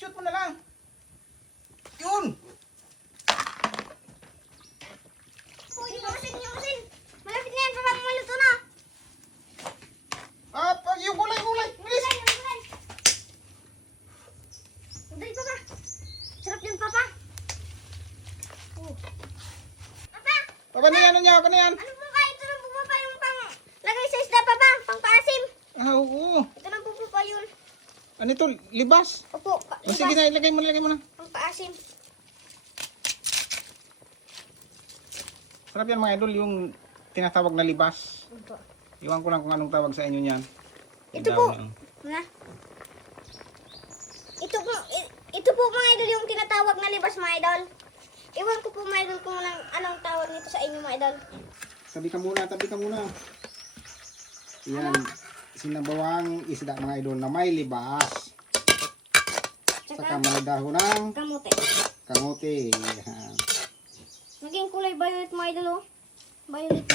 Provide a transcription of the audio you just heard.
Shoot mo na lang. Yun. Yung asin. Malapit na yan, papa. Maluto na. Yung gulay. Bilis. Dali, papa. Sarap yun, papa. Papa, Papa na yan, ano po ba? Ito lang po pa yung pang lagay sa isda, papa. Pang paasim. Oo. Ito lang po pa yun. Ano ito? Libas? Opo, O sige na, ilagay mo na. pang paasim. Sarap yan mga idol, yung tinatawag na libas. Opo. Iwan ko lang kung anong tawag sa inyo niyan. Ito po. Na. Ito po mga idol yung tinatawag na libas mga idol. Iwan ko po mga idol kung anong tawag nito sa inyo mga idol. Tabi ka muna. Yan, sinabawang isda mga idol na may libas. Saka may dahon ng Kamote. kamote. Yan. Naging kulay violet mga idol oh. Violet.